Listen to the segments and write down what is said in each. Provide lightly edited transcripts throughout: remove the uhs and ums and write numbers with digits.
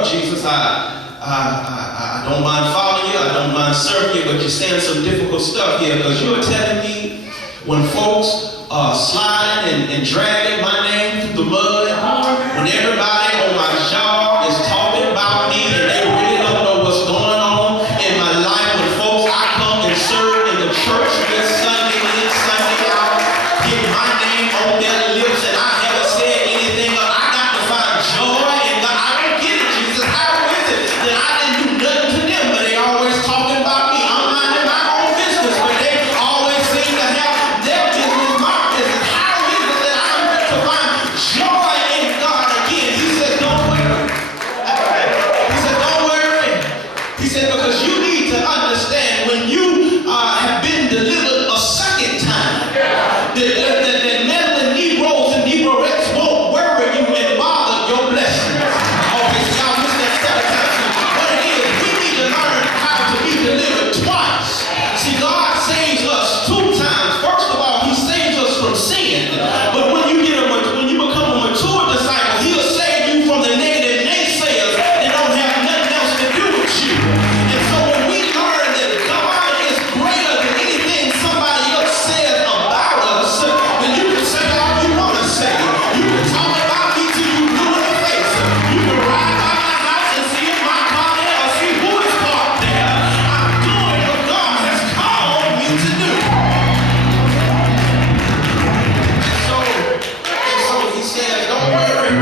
up, Jesus. I don't mind following you. I don't mind serving you, but you're saying some difficult stuff here, because you were telling me when folks are sliding and dragging my name through the mud, when everybody on my job is talking about me and they really don't know what's going on in my life, when folks I come and serve in the church this Sunday in, Sunday out, get my name on their lips and I haven't said anything, I got to find joy in God. I don't get it, Jesus. How is it that I didn't do nothing to them, but they always talking about me? I'm minding my own business, but they always seem to have their business, my business. How is it that I'm to find joy in God again? He said, don't worry. He said, don't worry. He said, because you need to understand when you have been delivered a second time, that the Negroes and Negroettes won't worry you and bother your blessings. Okay, so y'all missed that second time. What it is, we need to learn how to be delivered twice. See, God saves us 2 times. First of all, He saves us from sin. But when you become a mature disciple, He'll save you from the negative naysayers that don't have nothing else to do with you. And so when we learn that God is greater than anything somebody else says about us, then you can say all you want to say. You can talk about me till you blue in the face. You can ride by my house and see if my car there or see who is parked there. I'm doing what God has called me to do. So He said, don't worry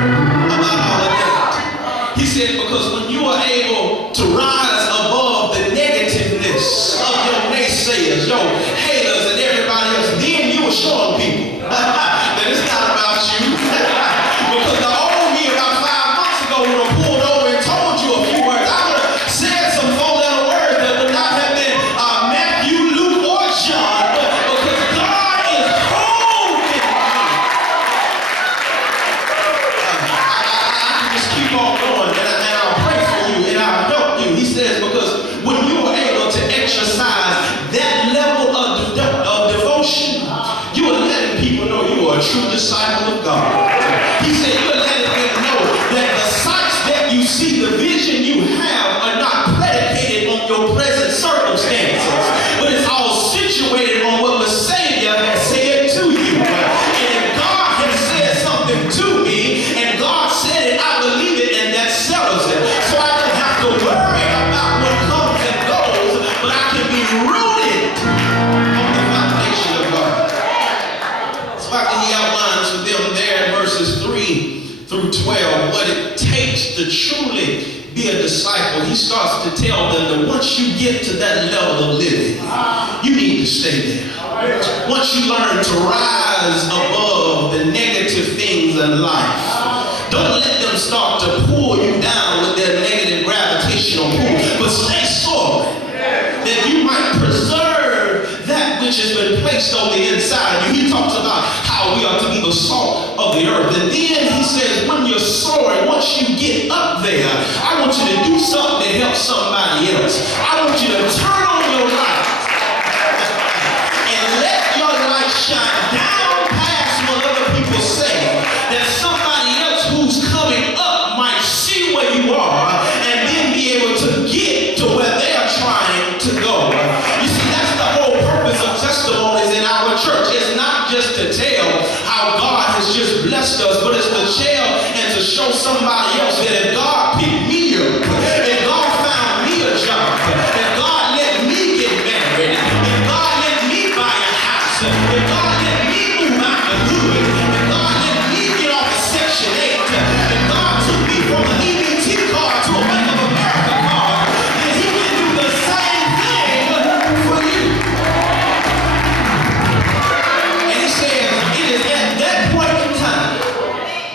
about all of that. He said, because when you are able to rise above the negativeness of your naysayers, your haters, and everybody else, then you will show people that it's not about you. Because the old me about 5 months ago would have pulled over and told you a few words. I would have said some 4-letter words that would not have been Matthew, Luke, or John, but because God is holding me. I can just keep on going, and I'll pray for you, and I'll help you. He says, because when you are able to exercise that level of devotion, you are letting people know you are a true disciple of God. He said, you are letting them know that the sights that you see, the vision you have, are not predicated on your present circumstances, but it's all situated on what the Savior has said to you. And if God has said something to me, and God said it, I believe it, and that settles it. So I don't have to worry about what comes and goes, but I can be rooted on the foundation of God. So after He outlines for them there in verses 3 through 12 what it takes to truly be a disciple, He starts to tell them that once you get to that level of living, you need to stay there. Once you learn to rise above the negative things in life, don't let them start to pull you down with their negative gravitational pull, but stay soaring, that you might preserve that which has been placed on the inside of you. He talks about how we are to be the salt of the earth. And then he says, when you're soaring, once you get up there, I want you to do something to help somebody else. I want you to turn on your light and let your light shine down past what other people say, that somebody else who's coming up might see where you are and then be able to get to where they're trying to go. You see, that's the whole purpose of testimonies in our church. It's not just to tell how God has just blessed us, but it's to tell and to show somebody else that if God picked me up, if God found me a job, if God let me get married, if God let me buy a house, if God let me move out the hood, if God let me get off of Section 8, if God took me from an EBT card to a Bank of America card, then He can do the same thing for you. And He says, it is at that point in time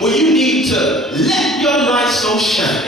where you need to let your light so shine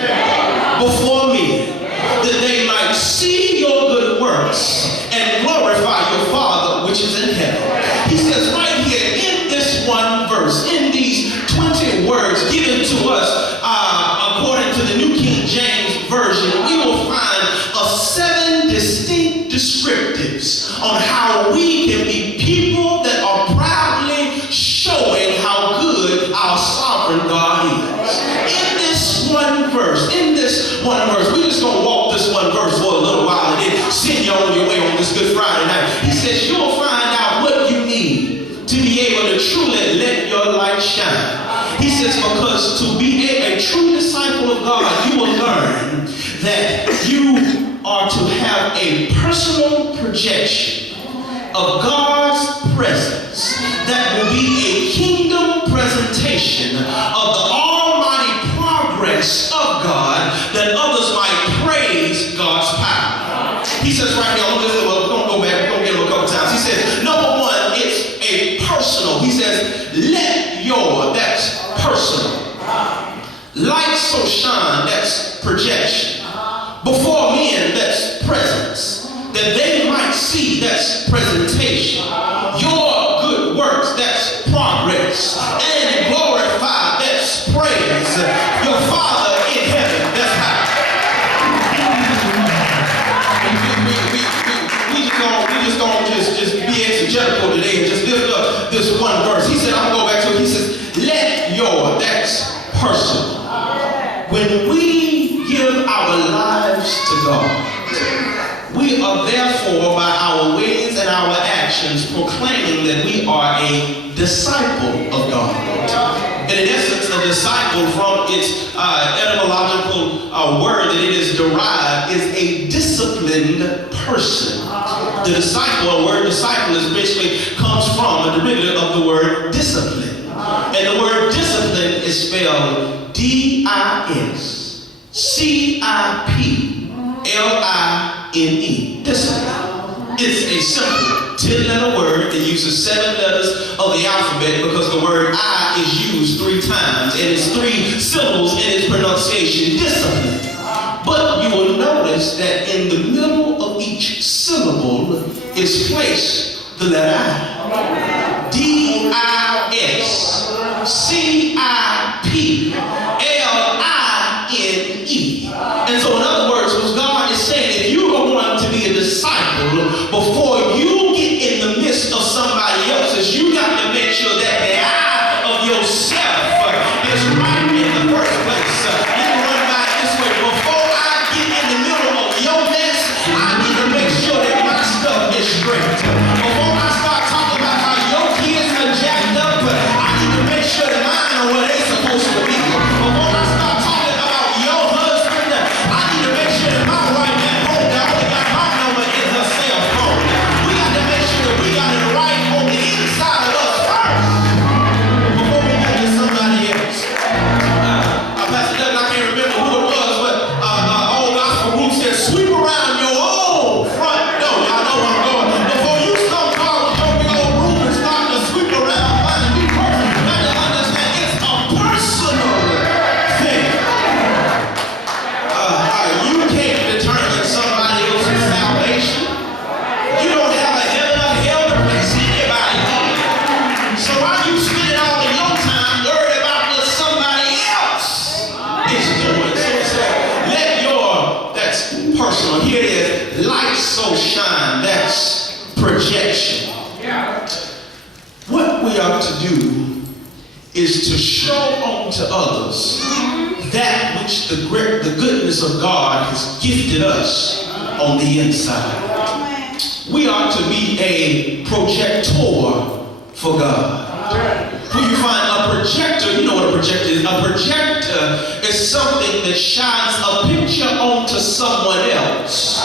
before me that they might see your good works and glorify your Father which is in heaven. He says right here in this one verse, in these 20 words given to us according to the New King James Version, we will find 7 distinct descriptives on how we can be people that are proudly showing how good our sovereign God is. In this one verse, in this one verse. We're just going to walk this one verse for a little while and then send you on your way on this Good Friday night. He says, you'll find out what you need to be able to truly let your light shine. He says, because to be a true disciple of God, you will learn that you are to have a personal projection of God's presence that will be a kingdom presentation of the almighty progress of God, that others might praise God's power. He says right here, we're going to go back, we're going to get him a couple times. He says, number one, it's a personal. He says, let your, that's personal. Light so shine, that's projection. Before men, that's presence. That they might see, that's presentation. Your good works, that's progress. And glorify, that's praise. Your Father in heaven, that's how. We just gonna be exegetical today and just lift up this one verse. He said, I'm going to go back to it. He says, let your, that's personal. When we give our lives to God, we are therefore by our ways and our actions proclaiming that we are a disciple of God. And in essence, a disciple from its etymological word that it is derived is a disciplined person. The disciple, or word disciple, is basically comes from a derivative of the word discipline. And the word discipline is spelled D-I-S-C-I-P-L-I-N-E. Discipline. It's a simple 10-letter word that uses 7 letters of the alphabet because the word I is used 3 times and it's 3 syllables in its pronunciation. Discipline. But you will notice that in the middle of each syllable is placed the letter I. D-I-S-C-I-P-L-I-N-E. And so in other words, what God is saying, if you are going to be a disciple, before you get in the midst of somebody else's, you got to make sure that the I of yourself is right in the first place. You can run by this way. Before I get in the middle of your mess, I need to make sure that my stuff is straight. Before I start talking about how your kids are jacked up, I need to make sure that mine are where they're supposed to be. Before I start talking about your husband, I need to make sure that my wife at home that only got my number in her cell phone. We got to make sure that we got it right on the inside of us first before we get to somebody else. Pastor Doug, I can't remember who it was, but old gospel group said, sweep around your own front door. Y'all know where I'm going. Before you start calling your big old room and start to sweep around, find to be perfect, you got to understand it's a personal thing. You can't determine somebody else's salvation. You don't have a heaven or hell to place anybody in. So why you spending all of your time worried about what somebody else is doing? So it says, let your, that's personal. Here it is, light so shine, that's projection. What we are to do is to show unto others that which the goodness of God has gifted us on the inside. We are to be a projector for God. When you find a projector, you know what a projector is. A projector is something that shines a picture onto someone else.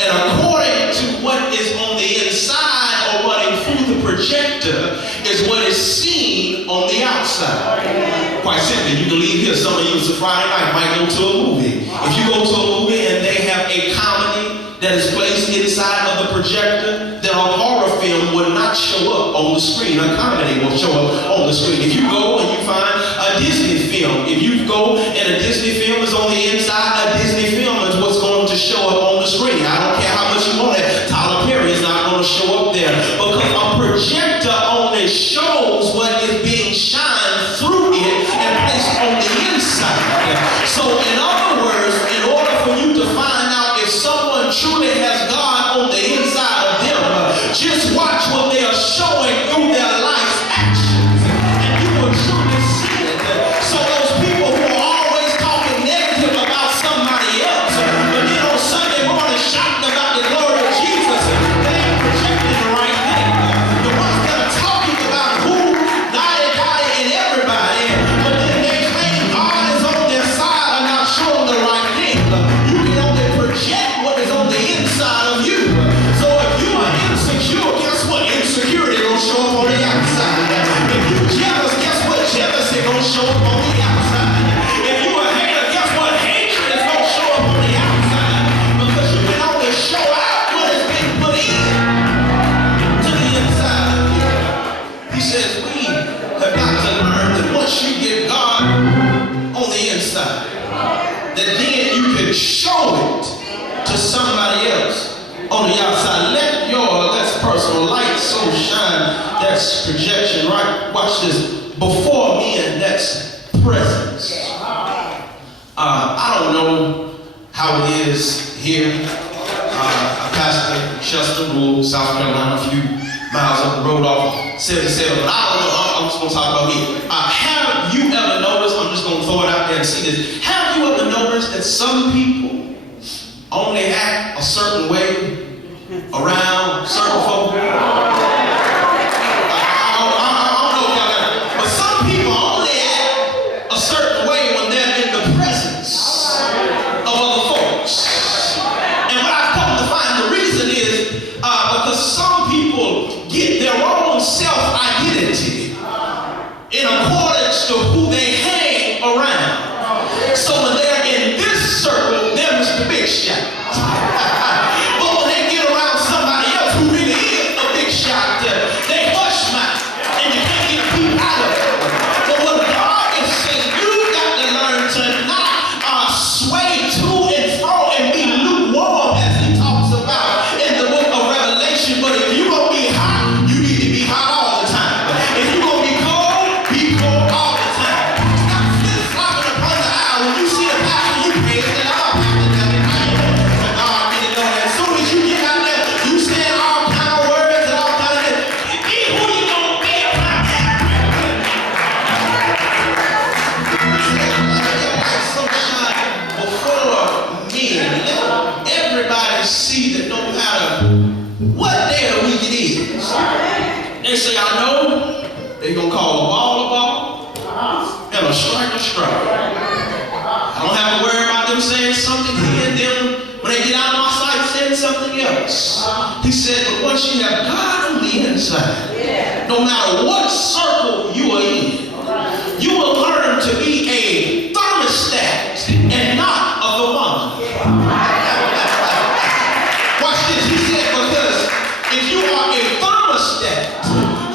And according to what is on the inside or running through the projector is what is seen on the outside. Quite simply, you can leave here. Some of you, it's a Friday night, might go to a movie. If you go to a movie and they have a comedy that is placed inside of the projector, then a horror film would not show up on the screen. A comedy will show up on the screen. If you go and you find a Disney film, if you go and a Disney film is on the inside, a Disney film is what's going to show up on the screen. I don't care how much you want it. Tyler Perry is not going to show up there because a projector only shows what is being shined through it and placed on the inside. So in other words, in order for you to find out if someone truly has God on the inside of them, just watch what they are showing through their life's actions, and you will truly see it. So those people who are always talking negative about could show it to somebody else on the outside. That's personal light so shine. That's projection, right? Watch this. Before men, that's presence. I don't know how it is here. I pastor Chester, South Carolina, a few miles up the road off 77, but I don't know. I'm just going to talk about here. Have you ever noticed, I'm just going to throw it out there and see this. Have you ever noticed that some people only act a certain way around certain folk? In accordance to who they hang around. So when they're in this circle, they're Mr. Big Shot. But when they get around somebody else who really is a big shot, they hush mouth and you can't get a peep out of it. But what God is saying, you got to learn to not sway to and fro and be lukewarm, as he talks about in the book of Revelation. But if you're going to be hot, you need to be hot all the time. If you're going to be cold all the time. Stop flip-flopping upon the aisle. When you see the pastor, you praise the Lord. As soon as you get out there, you saying all kind of words and all kind of things. Be who you gonna be around that. So shine before men. Let everybody see that no matter what day of the week it is, they say, I know they gonna call a ball, and a strike. I don't have to worry about them saying something here and them when they get out of my sight saying something else. He said, but once you have God on the inside, no matter what circle you are in, you will learn to be a thermostat and not a thermometer. Watch this. He said, because if you are a thermostat,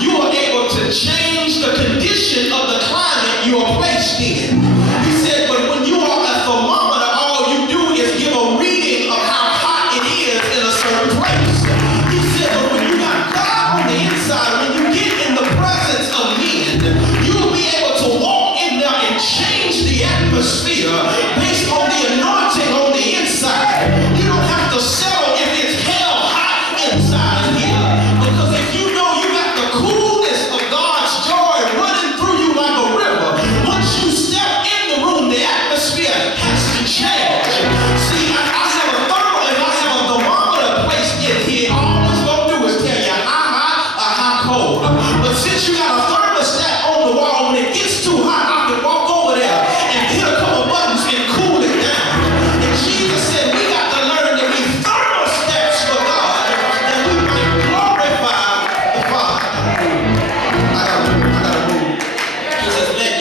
you are able to change the condition of the climate you are placed in. He said, but when you are a thermometer, all you do is give a reading of how hot it is in a certain place. He said, but when you got God on the inside, when you get in the presence of men, you will be able to walk in there and change the atmosphere based on the anointing on the inside. You don't have to settle if it's hell hot inside here, because if you know you got the coolness of God's joy running through you like a river, once you step in the room, the atmosphere has to change. See, if I have a thermometer placed in here, all it's going to do is tell you how hot or how cold. But since you got a thermostat on the wall, when it gets too hot, I can walk over there and hit a couple buttons and cool it down. And Jesus said we got to learn to be thermostats for God, that we might glorify the Father. I gotta